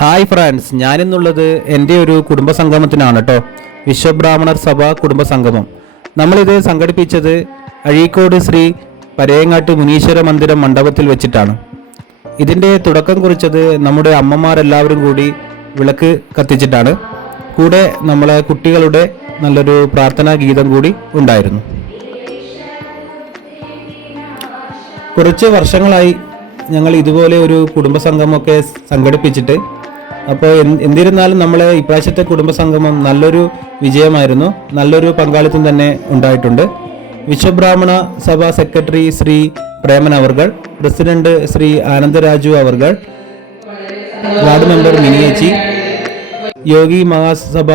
Hi friends ഞാനിന്നുള്ളത് എന്റെ ഒരു കുടുംബ സംഗമത്തിനാണ് കേട്ടോ വിശ്വബ്രാഹ്മണർ സഭ കുടുംബ സംഗമം നമ്മളിത് സംഘടിപ്പിച്ചത് അഴീക്കോട് ശ്രീ പരയങ്ങാട്ട് മുനീശ്വര മന്ദിരം മണ്ഡപത്തിൽ വെച്ചിട്ടാണ്. ഇതിന്റെ തുടക്കം കുറിച്ചത് നമ്മുടെ അമ്മമാരെല്ലാവരും കൂടി വിളക്ക് കത്തിച്ചിട്ടാണ്. കൂടെ നമ്മളെ കുട്ടികളുടെ നല്ലൊരു പ്രാർത്ഥനാ ഗീതം കൂടി ഉണ്ടായിരുന്നു. കുറച്ച് വർഷങ്ങളായി ഞങ്ങൾ ഇതുപോലെ ഒരു കുടുംബ സംഗമമൊക്കെ സംഘടിപ്പിച്ചിട്ട് അപ്പോൾ എന്തിരുന്നാലും നമ്മളെ ഇപ്രാവശ്യത്തെ കുടുംബസംഗമം നല്ലൊരു വിജയമായിരുന്നു. നല്ലൊരു പങ്കാളിത്തം തന്നെ ഉണ്ടായിട്ടുണ്ട്. വിശ്വബ്രാഹ്മണ സഭാ സെക്രട്ടറി ശ്രീ പ്രേമൻ അവർകൾ പ്രസിഡന്റ് ശ്രീ ആനന്ദരാജു അവർകൾ വാർഡ് മെമ്പർ മിനിയേച്ചി യോഗി മഹാസഭ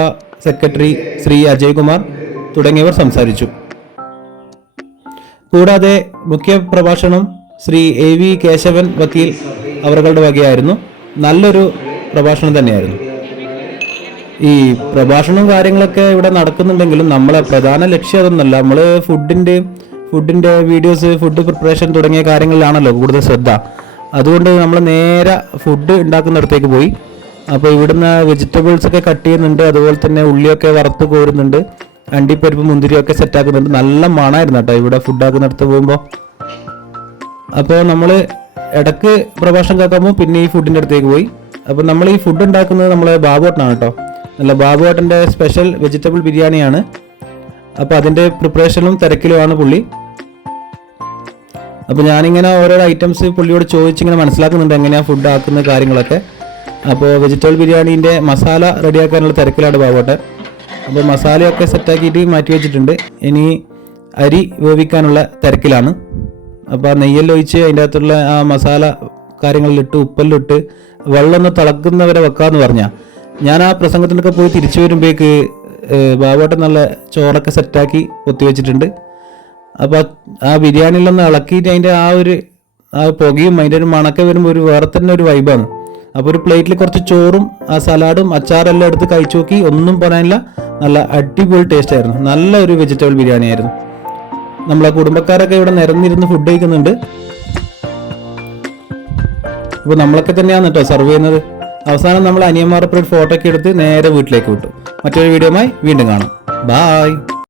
സെക്രട്ടറി ശ്രീ അജയ്കുമാർ തുടങ്ങിയവർ സംസാരിച്ചു. കൂടാതെ മുഖ്യ പ്രഭാഷണം ശ്രീ എ വി കേശവൻ വക്കീൽ അവരുടെ വകയായിരുന്നു. നല്ലൊരു പ്രഭാഷണം തന്നെയായിരുന്നു. ഈ പ്രഭാഷണവും കാര്യങ്ങളൊക്കെ ഇവിടെ നടക്കുന്നുണ്ടെങ്കിലും നമ്മളെ പ്രധാന ലക്ഷ്യം അതൊന്നല്ല. നമ്മൾ ഫുഡിന്റെ ഫുഡിന്റെ വീഡിയോസ് ഫുഡ് പ്രിപ്പറേഷൻ തുടങ്ങിയ കാര്യങ്ങളിലാണല്ലോ കൂടുതൽ ശ്രദ്ധ. അതുകൊണ്ട് നമ്മൾ നേരെ ഫുഡ് ഉണ്ടാക്കുന്നിടത്തേക്ക് പോയി. അപ്പോൾ ഇവിടുന്ന് വെജിറ്റബിൾസ് ഒക്കെ കട്ട് ചെയ്യുന്നുണ്ട്. അതുപോലെ തന്നെ ഉള്ളിയൊക്കെ വറുത്ത് കോരുന്നുണ്ട്. അണ്ടിപ്പരിപ്പ് മുന്തിരിയൊക്കെ സെറ്റ് ആക്കുന്നുണ്ട്. നല്ല മണമായിരുന്നു കേട്ടോ ഇവിടെ ഫുഡ് ആക്കുന്നിടത്ത് പോകുമ്പോൾ അപ്പോൾ നമ്മൾ ഇടയ്ക്ക് പ്രഭാഷണം കേൾക്കുമ്പോൾ പിന്നെ ഈ ഫുഡിന്റെ അടുത്തേക്ക് പോയി. അപ്പോൾ നമ്മൾ ഈ ഫുഡ് ഉണ്ടാക്കുന്നത് നമ്മൾ ബാബുവേട്ടനാണ് കേട്ടോ. നല്ല ബാബുവേട്ടന്റെ സ്പെഷ്യൽ വെജിറ്റബിൾ ബിരിയാണിയാണ്. അപ്പോൾ അതിന്റെ പ്രിപ്പറേഷനും തിരക്കിലുമാണ് പുള്ളി. അപ്പോൾ ഞാനിങ്ങനെ ഓരോ ഐറ്റംസ് പുള്ളിയോട് ചോദിച്ചിങ്ങനെ മനസ്സിലാക്കുന്നുണ്ട് എങ്ങനെയാണ് ഫുഡ് ആക്കുന്ന കാര്യങ്ങളൊക്കെ. അപ്പോൾ വെജിറ്റബിൾ ബിരിയാണീന്റെ മസാല റെഡിയാക്കാനുള്ള തിരക്കിലാണ് ബാബോട്ടെ അപ്പോൾ മസാലയൊക്കെ സെറ്റാക്കിയിട്ട് മാറ്റി വെച്ചിട്ടുണ്ട്. ഇനി അരി വേവിക്കാനുള്ള തിരക്കിലാണ്. അപ്പോൾ ആ നെയ്യെല്ലാം ഒഴിച്ച് അതിന്റെ അകത്തുള്ള ആ മസാല കാര്യങ്ങളിലിട്ട് ഉപ്പല്ലിട്ട് വെള്ളം ഒന്ന് തിളക്കുന്നവരെ വെക്കാന്ന് പറഞ്ഞാൽ ഞാൻ ആ പ്രസംഗത്തിനൊക്കെ പോയി തിരിച്ചു വരുമ്പോഴേക്ക് ബാബോട്ടൻ നല്ല ചോറൊക്കെ സെറ്റാക്കി ഒത്തിവെച്ചിട്ടുണ്ട് അപ്പോൾ ആ ബിരിയാണിയിലൊന്ന് ഇളക്കിയിട്ട് അതിന്റെ ആ ഒരു ആ പുകയും അതിന്റെ ഒരു മണക്കെ വരുമ്പോൾ ഒരു വേറെ തന്നെ ഒരു വൈബാണ് അപ്പോൾ ഒരു പ്ലേറ്റിൽ കുറച്ച് ചോറും ആ സലാഡും അച്ചാറെല്ലാം എടുത്ത് കഴിച്ചു നോക്കി. ഒന്നും പറയാനില്ല നല്ല അടിപൊളി ടേസ്റ്റ് ആയിരുന്നു. നല്ല ഒരു വെജിറ്റബിൾ ബിരിയാണി ആയിരുന്നു നമ്മളെ കുടുംബക്കാരൊക്കെ ഇവിടെ നിരന്നിരുന്ന് ഫുഡ് കഴിക്കുന്നുണ്ട്. അപ്പോൾ നമ്മളൊക്കെ തന്നെയാണ് കേട്ടോ സർവ് ചെയ്യുന്നത്. അവസാനം നമ്മൾ അനിയന്മാരുടെ ഫോട്ടോ ഒക്കെ എടുത്ത് നേരെ വീട്ടിലേക്ക് വിട്ടു. മറ്റൊരു വീഡിയോയുമായി വീണ്ടും കാണാം. ബായ്